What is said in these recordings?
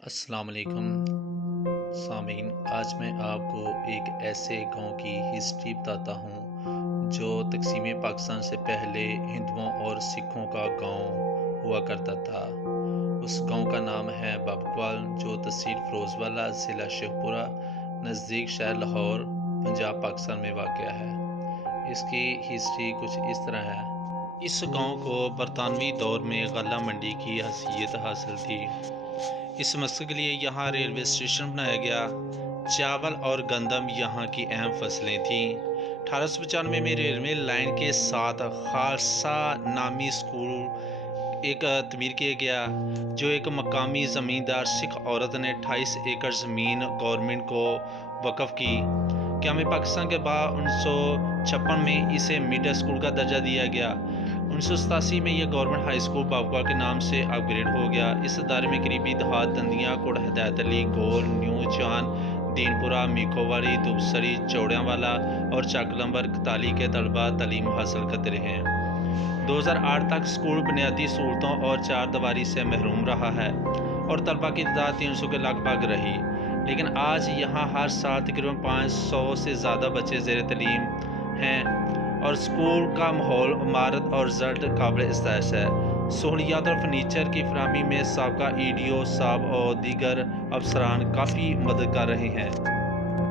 अस्सलाम वालेकुम सामीन। आज मैं आपको एक ऐसे गांव की हिस्ट्री बताता हूं जो तकसीम पाकिस्तान से पहले हिंदुओं और सिखों का गांव हुआ करता था। उस गांव का नाम है बाबकवाल, जो तहसील फ़िरोज़वाला, ज़िला शेखपुरा, नज़दीक शहर लाहौर, पंजाब, पाकिस्तान में वाक़या है। इसकी हिस्ट्री कुछ इस तरह है। इस गांव को बरतानवी दौर में गल्ला मंडी की हैसियत हासिल थी। इस मकसद के लिए यहाँ रेलवे स्टेशन बनाया गया। चावल और गंदम यहाँ की अहम फसलें थीं। 1895 में रेलवे लाइन के साथ खालसा नामी स्कूल एक तमीर किया गया, जो एक मकामी ज़मींदार सिख औरत ने 28 एकड़ ज़मीन गवर्नमेंट को वक़्फ़ की। क़याम पाकिस्तान के बाद 1956 में इसे मिडिल स्कूल का दर्जा दिया गया। 1987 में यह गवर्नमेंट हाई स्कूल बाबकवाल के नाम से अपग्रेड हो गया। इस अदारे में करीबी देहात दंदिया, कोट हिदायत अली, गोल, न्यू चांद, दीनपुरा, मीखोवाड़ी, दुबसरी, चौड़ियावाला और चाकलंबर कताली के तलबा तालीम हासिल करते रहे हैं। 2008 तक स्कूल बुनियादी सहूलतों और चार दीवारी से महरूम रहा है और तलबा की तादाद 300 के लगभग रही। लेकिन आज यहाँ हर साल तकरीबन 500 से ज़्यादा बच्चे ज़ेर तलीम हैं और स्कूल का माहौल, इमारत और रिजल्ट काबिल इस्ताइश है। सहूलियात और फर्नीचर की फराहमी में साबका EDO साहब और दीगर अफसरान काफ़ी मदद कर रहे हैं।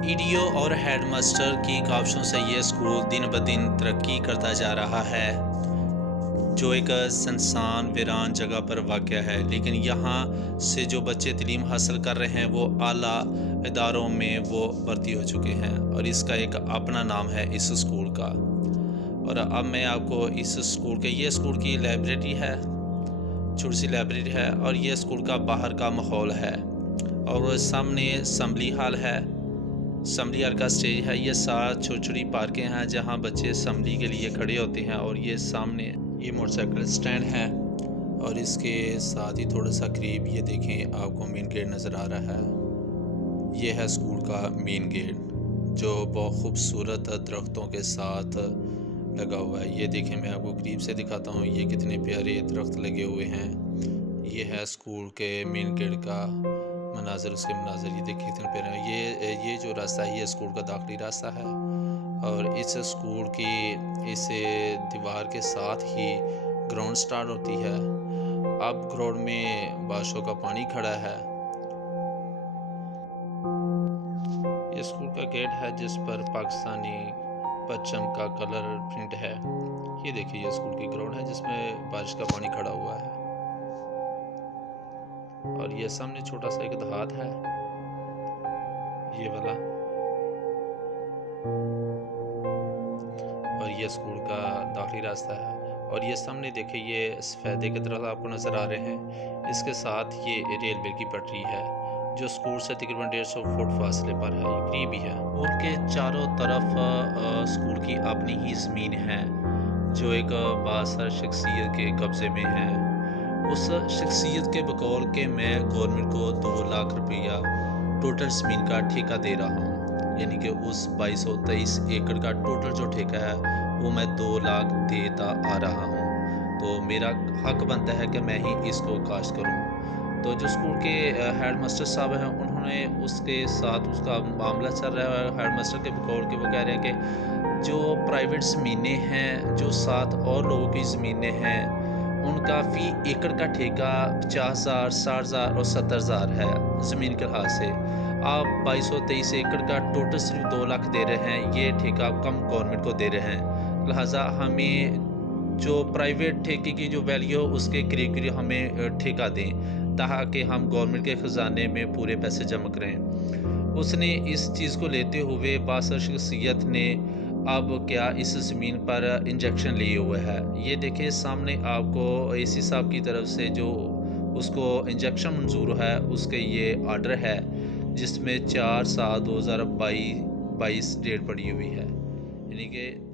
EDO और हेड मास्टर की काविशों से ये स्कूल दिन ब दिन तरक्की करता जा रहा है, जो एक सुनसान वीरान जगह पर वाक़या है। लेकिन यहाँ से जो बच्चे तालीम हासिल कर रहे हैं वो आला इदारों में वो भर्ती हो चुके हैं और इसका एक अपना नाम है इस स्कूल का। और अब मैं आपको इस स्कूल के, ये स्कूल की लाइब्रेरी है, छोटी सी लाइब्रेरी है और ये स्कूल का बाहर का माहौल है। और सामने असम्बली हॉल है, असम्बली हॉल का स्टेज है। ये 7 छोटी छोटी पार्कें हैं जहाँ बच्चे असम्बली के लिए खड़े होते हैं। और ये सामने ये मोटरसाइकिल स्टैंड है और इसके साथ ही थोड़ा सा करीब ये देखें आपको मेन गेट नज़र आ रहा है। ये है स्कूल का मेन गेट, जो बहुत खूबसूरत दरख्तों के साथ लगा हुआ है। ये देखें, मैं आपको करीब से दिखाता हूँ ये कितने प्यारे दरख्त लगे हुए हैं। ये है स्कूल के मेन गेट का मनाजर, उसके मनाजर ये देखिए कितने प्यारे हैं। ये जो रास्ता है ये स्कूल का दाखिली रास्ता है और इस स्कूल की इस दीवार के साथ ही ग्राउंड स्टार्ट होती है। अब ग्राउंड में बारिशों का पानी खड़ा है। ये स्कूल का गेट है जिस पर पाकिस्तानी परचम का कलर प्रिंट है। ये देखिए ये स्कूल की ग्राउंड है जिसमें बारिश का पानी खड़ा हुआ है। और ये सामने छोटा सा एक देहात है, ये वाला। और ये स्कूल का दाखिली रास्ता है। और ये सामने देखिए ये सफ़ेदे की तरह आपको नज़र आ रहे हैं। इसके साथ ये रेलवे की पटरी है जो स्कूल से तकरीबन 150 फुट फासले पर है, ये करीब ही है। स्कूल के चारों तरफ स्कूल की अपनी ही ज़मीन है जो एक बासर शख्सियत के कब्ज़े में है। उस शख्सियत के बकौल के मैं गवर्नमेंट को 2 लाख रुपया टोटल ज़मीन का ठेका दे रहा हूँ, यानी कि उस 2223 एकड़ का टोटल जो ठेका है वो मैं 2 लाख देता आ रहा हूँ। तो मेरा हक बनता है कि मैं ही इसको काश्त करूँ। तो जो स्कूल के हेड मास्टर साहब हैं उन्होंने उसके साथ उसका मामला चल रहा है हेड मास्टर के बकौल के। वो कह रहे हैं कि जो प्राइवेट ज़मीनें हैं, जो 7 और लोगों की ज़मीनें हैं, उनका फ़ी एकड़ का ठेका 50,000, 60,000 और 70,000 है ज़मीन के लिहाज से। आप 2223 एकड़ का टोटल सिर्फ 2 लाख दे रहे हैं, ये ठेका कम गवर्नमेंट को दे रहे हैं। लिहाजा हमें जो प्राइवेट ठेके की जो वैल्यू है उसके करीब करीब हमें ठेका दें ताकि हम गवर्नमेंट के ख़जाने में पूरे पैसे जमा करें। उसने इस चीज़ को लेते हुए बासर शख्सियत ने अब क्या इस ज़मीन पर इंजेक्शन लिए हुए है। ये देखें सामने आपको AC साहब की तरफ से जो उसको इंजेक्शन मंजूर है उसके ये आर्डर है जिसमें 4/7/2022 डेट पड़ी हुई है, यानी कि